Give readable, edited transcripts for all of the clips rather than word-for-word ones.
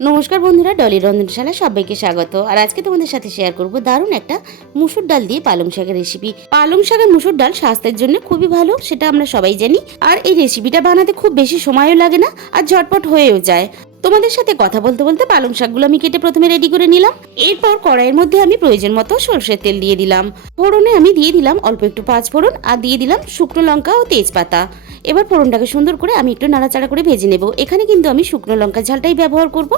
নমস্কার বন্ধুরা, ডলি রন্ধনশালা সবাইকে স্বাগত। আর আজকে তোমাদের সাথে শেয়ার করব দারুণ একটা মুসুর ডাল দিয়ে পালং শাকের রেসিপি। পালং শাকের মুসুর ডাল স্বাস্থ্যের জন্য খুবই ভালো, সেটা আমরা সবাই জানি। আর এই রেসিপিটা বানাতে খুব বেশি সময়ও লাগে না, আর ঝটপট হয়েও যায়। তোমাদের সাথে কথা বলতে বলতে পালং শাকগুলো আমি কেটে প্রথমে রেডি করে নিলাম। এরপর কড়াইয়ের মধ্যে আমি প্রয়োজন মতো সরষের তেল দিয়ে দিলাম। ফোড়নে আমি দিয়ে দিলাম অল্প একটু পাঁচফোড়ন, আর দিয়ে দিলাম শুকনো লঙ্কা ও তেজপাতা। এবার ফোড়নটাকে সুন্দর করে আমি একটু নাড়াচাড়া করে ভেজে নেব। এখানে কিন্তু আমি শুকনো লঙ্কা ঝালটাই ব্যবহার করব।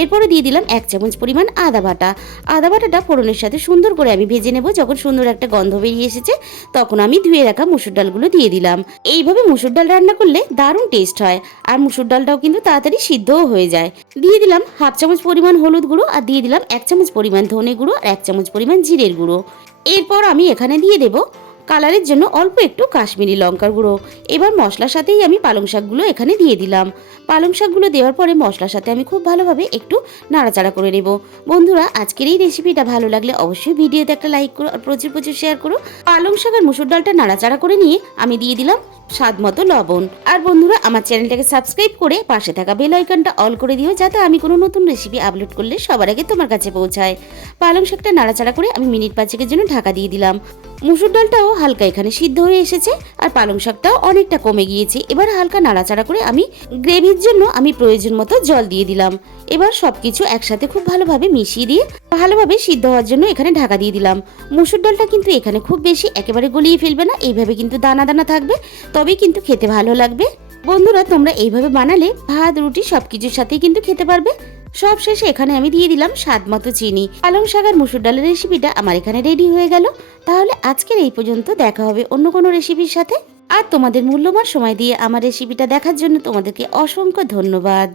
এরপরে দিয়ে দিলাম 1 চামচ পরিমাণ আদা বাটা। আদা বাটাটা ফোড়নের সাথে সুন্দর করে আমি ভেজে নেব। যখন সুন্দর একটা গন্ধ বেরিয়ে এসেছে, তখন আমি ধুয়ে রাখা মুসুর ডালগুলো দিয়ে দিলাম। এইভাবে মুসুর ডাল রান্না করলে দারুণ টেস্ট হয়, আর মুসুর ডালটাও কিন্তু তাড়াতাড়ি সিদ্ধও হয়ে যায়। দিয়ে দিলাম 1/2 চামচ পরিমাণ হলুদ গুঁড়ো, আর দিয়ে দিলাম 1 চামচ পরিমাণ ধনে গুঁড়ো, আর 1 চামচ পরিমাণ জিরের গুঁড়ো। এরপর আমি এখানে দিয়ে দেব কালারের জন্য অল্প একটু কাশ্মীরি লঙ্কার গুঁড়ো। এবার মশলার সাথেই আমি পালং শাকগুলো এখানে দিয়ে দিলাম। পালং শাকগুলো দেওয়ার পরে মশলার সাথে আমি খুব ভালোভাবে একটু নাড়াচাড়া করে নেব। বন্ধুরা, আজকের এই রেসিপিটা ভালো লাগলে অবশ্যই ভিডিওতে একটা লাইক করো, আর প্রচুর প্রচুর শেয়ার করো। পালং শাক আর মুসুর ডালটা নাড়াচাড়া করে নিয়ে আমি দিয়ে দিলাম স্বাদ মতো লবণ। আর বন্ধুরা, আমার চ্যানেলটাকে সাবস্ক্রাইব করে পাশে থাকা বেল আইকনটা অল করে দিও, যাতে আমি কোনো নতুন রেসিপি আপলোড করলে সবার আগে তোমার কাছে পৌঁছায়। পালং শাকটা নাড়াচাড়া করে আমি মিনিট 5-এর জন্য ঢাকা দিয়ে দিলাম। মুসুর ডালটাও হালকা এখানে সিদ্ধ হয়ে এসেছে, আর পালং শাকটাও অনেকটা কমে গিয়েছে। এবার হালকা নাড়াচাড়া করে আমি গ্রেভির জন্য আমি প্রয়োজন মতো জল দিয়ে দিলাম। এবার সবকিছু একসাথে খুব ভালোভাবে মিশিয়ে দিয়ে ভালোভাবে সিদ্ধ হওয়ার জন্য এখানে ঢাকা দিয়ে দিলাম। মুসুর ডালটা কিন্তু এখানে খুব বেশি একেবারে গলিয়ে ফেলবে না, এইভাবে কিন্তু দানা দানা থাকবে, তবেই কিন্তু খেতে ভালো লাগবে। বন্ধুরা, তোমরা এইভাবে বানালে ভাত রুটি সবকিছুর সাথেই কিন্তু খেতে পারবে। সব শেষে এখানে আমি দিয়ে দিলাম স্বাদ মতো চিনি। পালং শাক আর মুসুর ডালের রেসিপিটা আমার এখানে রেডি হয়ে গেল। তাহলে আজকের এই পর্যন্ত, দেখা হবে অন্য কোনো রেসিপির সাথে। আর তোমাদের মূল্যবান সময় দিয়ে আমার রেসিপিটা দেখার জন্য তোমাদেরকে অসংখ্য ধন্যবাদ।